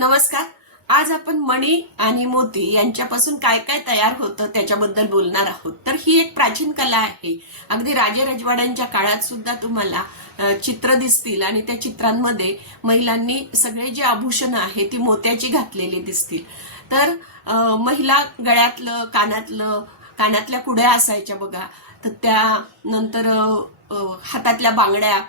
नमस्कार. आज आपण मणी आणि मोती यांच्यापासून काय काय तयार होतं त्याच्याबद्दल बोलणार आहोत. तर ही एक प्राचीन कला आहे. अगदी राजवाड्यांच्या काळात सुद्धा तुम्हाला चित्र दिसतील आणि त्या चित्रांमध्ये महिलांनी सगळे जे आभूषण आहे ती मोत्याची घातलेली दिसतील. तर महिला गळ्यातलं कानातल्या कुड्या असायच्या बघा, तर त्यानंतर हातातल्या बांगड्या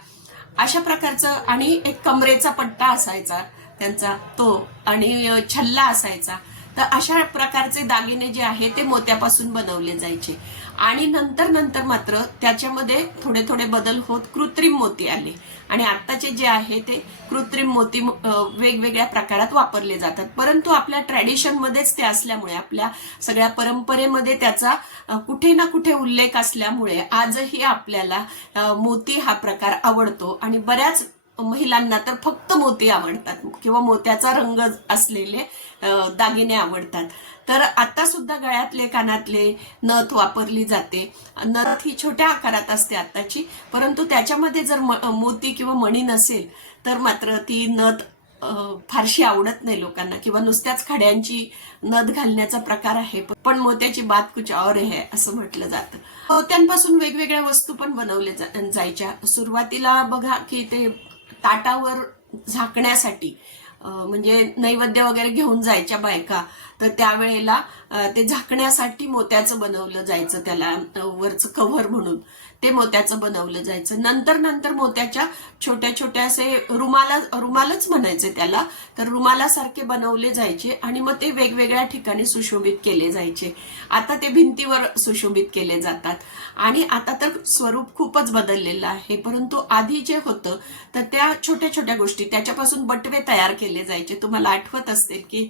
अशा प्रकारचं, आणि एक कमरेचा पट्टा असायचा त्यांचा तो, आणि छल्ला असायचा. तर अशा प्रकारचे दागिने जे आहे ते मोत्यापासून बनवले जायचे. आणि नंतर मात्र त्याच्यामध्ये थोडे थोडे बदल होत कृत्रिम मोती आले, आणि आत्ताचे जे आहे ते कृत्रिम मोती वेगवेगळ्या प्रकारात वापरले जातात. परंतु आपल्या ट्रॅडिशन मध्येच ते असल्यामुळे, आपल्या सगळ्या परंपरेमध्ये त्याचा कुठे ना कुठे उल्लेख असल्यामुळे आजही आपल्याला मोती हा प्रकार आवडतो. आणि बऱ्याच महिलांना तर फक्त मोती आवडतात किंवा मोत्याचा रंग असलेले दागिने आवडतात. तर आता सुद्धा गळ्यातले कानातले नथ वापरली जाते. नथ ही छोट्या आकारात असते आताची, परंतु त्याच्यामध्ये जर मोती किंवा मणी नसेल तर मात्र ती नथ फारशी आवडत नाही लोकांना, किंवा नुसत्याच खड्यांची नथ घालण्याचा प्रकार आहे. पण मोत्याची बात कुछ और है असं म्हटलं जातं. मोत्यांपासून वेगवेगळ्या वस्तू पण बनवल्या जायच्या. सुरुवातीला बघा की ते ताटावर झाकण्यासाठी, म्हणजे नैवेद्य वगैरे घेऊन जायच्या बायका, तर त्यावेळेला ते झाकण्यासाठी मोत्याचं बनवलं जायचं, त्याला वरचं कव्हर म्हणून ते मोत्याचं बनवलं जायचं. नंतर मोत्याच्या छोट्या छोट्या असे रुमालच म्हणायचे त्याला, तर रुमालासारखे बनवले जायचे आणि मग ते वेगवेगळ्या ठिकाणी सुशोभित केले जायचे. आता ते भिंतीवर सुशोभित केले जातात, आणि आता तर स्वरूप खूपच बदललेलं आहे. परंतु आधी जे होतं तर त्या छोट्या छोट्या गोष्टी, त्याच्यापासून बटवे तयार केले जायचे. तुम्हाला आठवत असतील की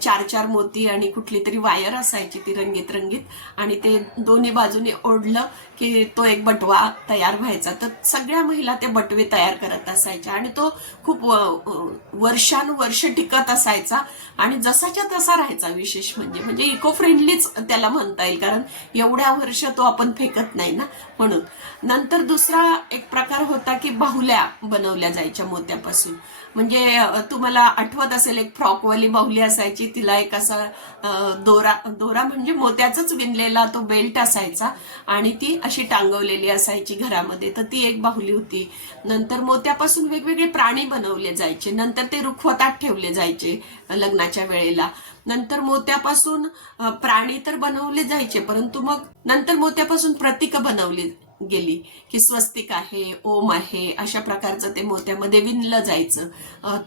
4 मोती आणि कुठली तरी वायर असायची ती रंगीत, आणि ते दोन्ही बाजूने ओढलं की तो एक बटवा तयार व्हायचा. तर सगळ्या महिला ते बटवे तयार करत असायच्या, आणि तो खूप वर्षानुवर्ष टिकत असायचा आणि जसाच्या तसा राहायचा. विशेष म्हणजे इको फ्रेंडलीच त्याला म्हणता येईल, कारण एवढ्या वर्ष तो आपण फेकत नाही ना, म्हणून. नंतर दुसरा एक प्रकार होता की बाहुल्या बनवल्या जायच्या मोत्यापासून. म्हणजे तुम्हाला आठवत असेल, एक फ्रॉकवाली बाहुली असायची, तिला एक असा दोरा म्हणजे मोत्याचाच विणलेला तो बेल्ट असायचा, आणि ती अशी टांगवलेली असायची घरामध्ये. तर ती एक बाहुली होती. नंतर मोत्यापासून वेगवेगळे प्राणी बनवले जायचे. नंतर ते रुखवतात ठेवले जायचे लग्नाच्या वेळेला. नंतर मोत्यापासून प्राणी तर बनवले जायचे, परंतु मग नंतर मोत्यापासून प्रतीकं बनवली गेली, की स्वस्तिक आहे, ओम आहे, अशा प्रकारचं ते मोत्यामध्ये विणलं जायचं.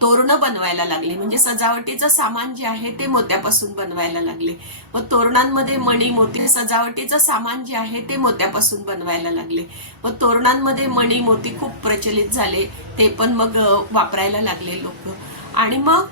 तोरणं बनवायला लागले, म्हणजे सजावटीचं सामान जे आहे ते मोत्यापासून बनवायला लागले. मग तोरणांमध्ये मणी मोती, सजावटीचं सामान जे आहे ते मोत्यापासून बनवायला लागले. मग तोरणांमध्ये मणी मोती खूप प्रचलित झाले, ते पण मग वापरायला लागले लोक. आणि मग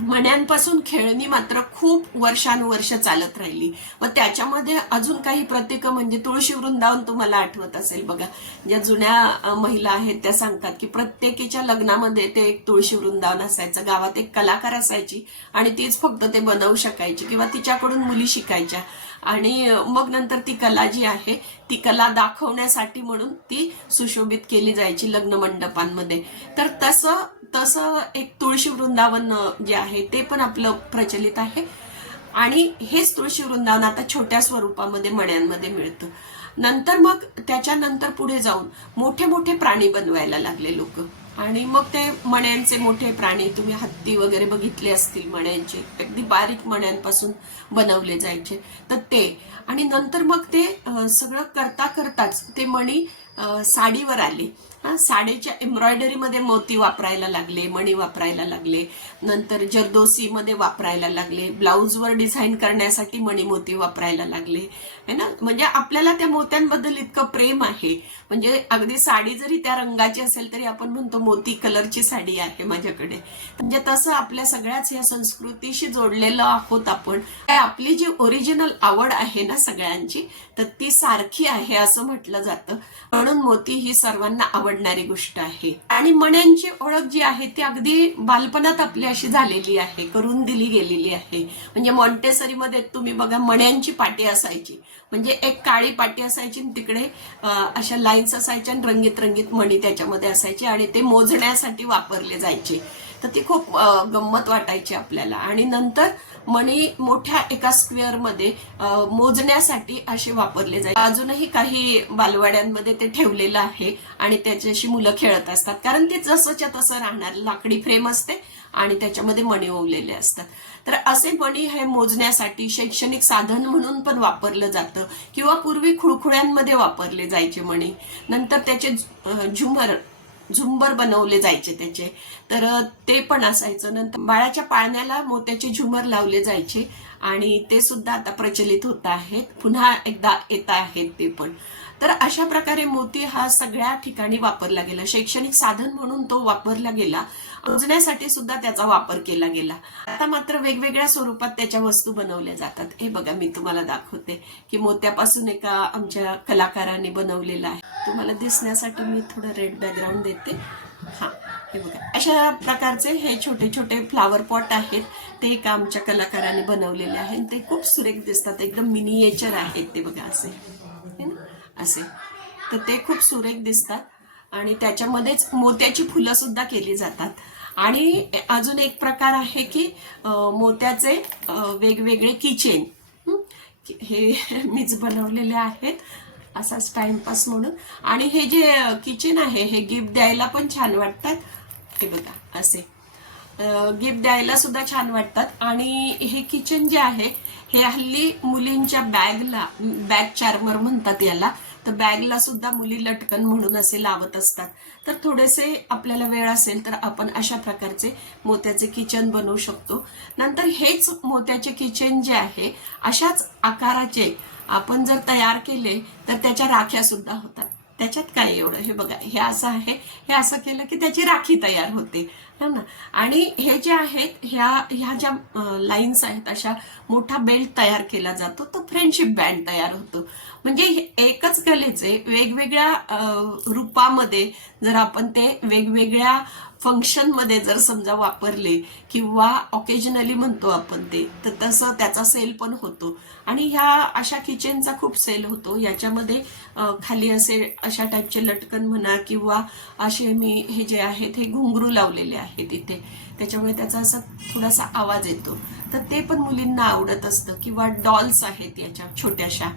मण्यांपासून खेळणी मात्र खूप वर्षानुवर्ष चालत राहिली. मग त्याच्यामध्ये अजून काही प्रतीकं, म्हणजे तुळशी वृंदावन तुम्हाला आठवत असेल बघा. ज्या जुन्या महिला आहेत त्या सांगतात की प्रत्येकीच्या लग्नामध्ये ते एक तुळशी वृंदावन असायचं. गावात एक कलाकार असायची आणि तीच फक्त ते बनवू शकायची, किंवा तिच्याकडून मुली शिकायच्या. आणि मग नंतर ती कला जी आहे ती कला दाखवण्यासाठी म्हणून ती सुशोभित केली जायची लग्न मंडपांमध्ये. तर तसं एक तुळशी वृंदावन जे आहे ते पण आपलं प्रचलित आहे. आणि हेच तुळशी वृंदावन आता छोट्या स्वरूपामध्ये मण्यांमध्ये मिळतं. नंतर मग त्याच्यानंतर पुढे जाऊन मोठे मोठे प्राणी बनवायला लागले लोक, आणि मग ते मण्यांचे मोठे प्राणी, तुम्ही हत्ती वगैरे बघितले असतील, मण्यांचे अगदी बारीक मण्यांपासून बनवले जायचे. तर ते, आणि नंतर मग ते सगळं करताच ते मणी साडीवर आले. साडीच्या एम्ब्रॉयडरीमध्ये मोती वापरायला लागले, मणी वापरायला लागले. नंतर जरदोसीमध्ये वापरायला लागले, ब्लाऊजवर डिझाईन करण्यासाठी मणी मोती वापरायला लागले, है ना. म्हणजे आपल्याला त्या मोत्यांबद्दल इतकं प्रेम आहे, म्हणजे अगदी साडी जरी त्या रंगाची असेल तरी आपण म्हणतो मोती कलरची साडी आहे माझ्याकडे. म्हणजे तसं आपल्या सगळ्याच या संस्कृतीशी जोडलेलं आहोत आपण. आपली जी ओरिजिनल आवड आहे ना सगळ्यांची, तर ती सारखी आहे असं म्हटलं जातं. म्हणून मोती ही सर्वांना आवडणारी गोष्ट आहे. आणि मण्यांची ओळख जी आहे ती अगदी बालपणात आपली अशी झालेली आहे, करून दिली गेलेली आहे. म्हणजे मॉन्टेसरीमध्ये तुम्ही बघा, मण्यांची पाटी असायची, म्हणजे एक काळी पाटी असायची, तिकडे अशा लाईन्स असायच्या आणि रंगीत मणी त्याच्यामध्ये असायचे, आणि ते मोजण्यासाठी वापरले जायचे. तर ती खूप गंमत वाटायची आपल्याला. आणि नंतर मणी मोठ्या एका स्क्वेअरमध्ये मोजण्यासाठी असे वापरले जायचे. अजूनही काही बालवाड्यांमध्ये ते ठेवलेलं आहे आणि त्याच्याशी मुलं खेळत असतात, कारण ते जसंच्या तसं राहणार. लाकडी फ्रेम असते आणि त्याच्यामध्ये मणी ओवलेले असतात. तर असे मणी हे मोजण्यासाठी शैक्षणिक साधन म्हणून पण वापरलं जातं, किंवा पूर्वी खुळखुळ्यांमध्ये वापरले जायचे मणी. नंतर त्याचे झुंबर बनवले जायचे त्याचे, तर ते पण असायचं. नंतर बाळाच्या पाळण्याला मोत्याचे झुमर लावले जायचे आणि ते सुद्धा आता प्रचलित होत आहेत, पुन्हा एकदा येत आहेत ते पण. तर अशा प्रकारे मोती हा सगळ्या ठिकाणी वापरला गेला. शैक्षणिक साधन म्हणून तो वापरला गेला, मोजण्यासाठी सुद्धा त्याचा वापर केला गेला. आता मात्र वेगवेगळ्या स्वरूपात त्याच्या वस्तू बनवल्या जातात. हे बघा, मी तुम्हाला दाखवते की मोत्यापासून एका आमच्या कलाकारांनी बनवलेला आहे. तुम्हाला दिसण्यासाठी मी थोडं रेड बॅकग्राऊंड देते. हा, हे बघा, अशा प्रकारचे हे छोटे छोटे फ्लावर पॉट आहेत. ते एका आमच्या कलाकारांनी बनवलेले आहेत. ते खूप सुरेख दिसतात, एकदम मिनिएचर आहेत ते. बघा असे तर ते खूप सुरेख दिसतात. आणि त्याच्यामध्येच मोत्याची फुलं सुद्धा केली जातात. आणि अजून एक प्रकार आहे की मोत्याचे वेगवेगळे किचेन, हे मीच बनवलेले आहेत असाच टाइमपास म्हणून. आणि हे जे किचन आहे हे गिफ्ट द्यायला पण छान वाटतात. हे बघा, असे गिफ्ट द्यायला सुद्धा छान वाटतात. आणि हे किचन जे आहे हे हल्ली मुलींच्या बॅग चार्मर म्हणतात याला. तर बॅगला सुद्धा मुली लटकन म्हणून असे लावत असतात. तर थोडेसे आपल्याला वेळ असेल तर आपण अशा प्रकारचे मोत्याचे किचन बनवू शकतो. नंतर हेच मोत्याचे किचन जे आहे अशाच आकाराचे आपण जर तयार केले तर त्याच्या राख्या सुद्धा होतात. त्याच्यात काय एवढं, हे बघा, हे असं आहे, हे असं केलं की त्याची राखी तयार होते, है ना. आणि हे जे आहेत ह्या ज्या लाईन्स आहेत अशा मोठा बेल्ट तयार केला जातो, तो फ्रेंडशिप बँड तयार होतो. म्हणजे एकच कलेचे वेगवेगळ्या रूपामध्ये जर आपण ते वेगवेगळ्या फंक्शन मध्ये जर समजा वापरले किंवा ऑकेजनली म्हणतो आपण ते, तर तसं त्याचा सेल पण होतो. आणि ह्या अशा किचनचा खूप सेल होतो. याच्यामध्ये खाली अशा टाईपचे लटकन म्हणा किंवा असे मी हे जे आहेत हे घुंगरू लावलेले आहेत इथे, त्याच्यामुळे त्याचा असा थोडासा आवाज येतो. तर ते पण मुलींना आवडत असतं. किंवा डॉल्स आहेत याच्या छोट्याशा,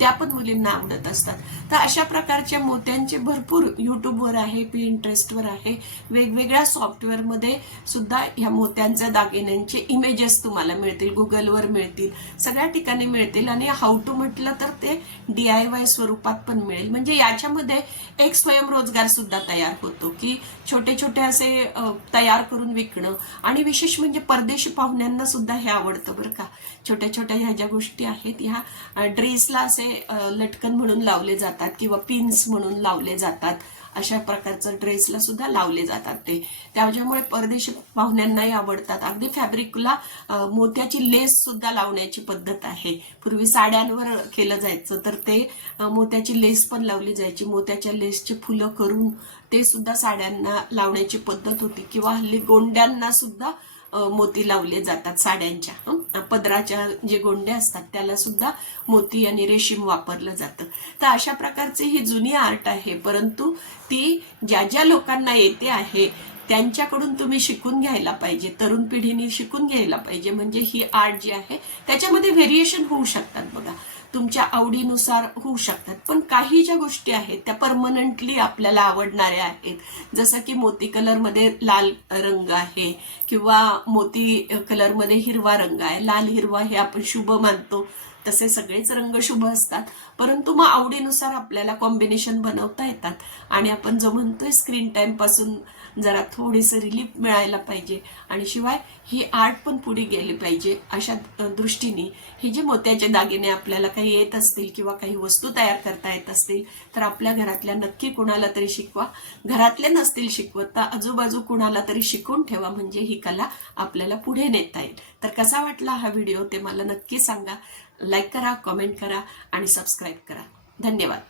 त्या पण मुलींना आवडत असतात. तर अशा प्रकारच्या मोत्यांचे भरपूर युट्यूबवर आहे, पिंटरेस्टवर आहे, वेगवेगळ्या सॉफ्टवेअरमध्ये सुद्धा ह्या मोत्यांच्या दागिन्यांचे इमेजेस तुम्हाला मिळतील, गुगलवर मिळतील, सगळ्या ठिकाणी मिळतील. आणि हाऊ टू म्हटलं तर ते DIY स्वरूपात पण मिळेल. म्हणजे याच्यामध्ये एक स्वयंरोजगार सुद्धा तयार होतो की छोटे छोटे असे तयार करून विकणं. आणि विशेष म्हणजे परदेशी पाहुण्यांना सुद्धा हे आवडतं बरं का. छोट्या छोट्या ह्या ज्या गोष्टी आहेत ह्या ड्रेसला असे लटकन म्हणून लावले जातात किंवा पिन्स म्हणून लावले जातात. अशा प्रकारचं ड्रेसला सुद्धा लावले जातात ते, त्याच्यामुळे परदेशी पाहुण्यांनाही आवडतात. अगदी फॅब्रिकला मोत्याची लेस सुद्धा लावण्याची पद्धत आहे. पूर्वी साड्यांवर केलं जायचं तर ते मोत्याची लेस पण लावली जायची. मोत्याच्या लेसची फुलं करून ते सुद्धा साड्यांना लावण्याची पद्धत होती. किंवा हल्ली गोंड्यांना सुद्धा मोती लावले जातात. साड्यांच्या पदराच्या जे गोंडे असतात त्याला सुद्धा मोती आणि रेशीम वापरलं जातं. तर अशा प्रकारची ही जुनी आर्ट आहे, परंतु ती ज्या ज्या लोकांना येते आहे त्यांच्याकडून तुम्ही शिकून घ्यायला पाहिजे, तरुण पिढीने शिकून घ्यायला पाहिजे. म्हणजे ही आर्ट जी आहे त्याच्यामध्ये व्हेरिएशन होऊ शकतात बघा, तुमच्या आवडीनुसार होऊ शकतात. पण काही ज्या गोष्टी आहेत त्या परमनंटली आपल्याला आवडणाऱ्या आहेत. जसं की मोती कलरमध्ये लाल रंग आहे किंवा मोती कलरमध्ये हिरवा रंग आहे. लाल हिरवा हे आपण शुभ मानतो, तसे सगळेच रंग शुभ असतात. परंतु मग आवडीनुसार आपल्याला कॉम्बिनेशन बनवता येतात. आणि आपण जो म्हणतोय स्क्रीन टाइम पासून जरा थोडीसं रिलीफ मिळायला पाहिजे. आणि शिवाय ही आर्ट पण पुढे गेली पाहिजे. अशा दृष्टीने हे जे मोत्याचे दागिने आपल्याला काही येत असतील किंवा काही वस्तू तयार करता येत असतील तर आपल्या घरातल्या नक्की कुणाला तरी शिकवा. घरातले नसतील शिकवत तर आजूबाजू कुणाला तरी शिकून ठेवा, म्हणजे ही कला आपल्याला पुढे नेता येईल. तर कसा वाटला हा व्हिडिओ ते मला नक्की सांगा. लाईक करा, कमेंट करा आणि सबस्क्राईब करा. धन्यवाद.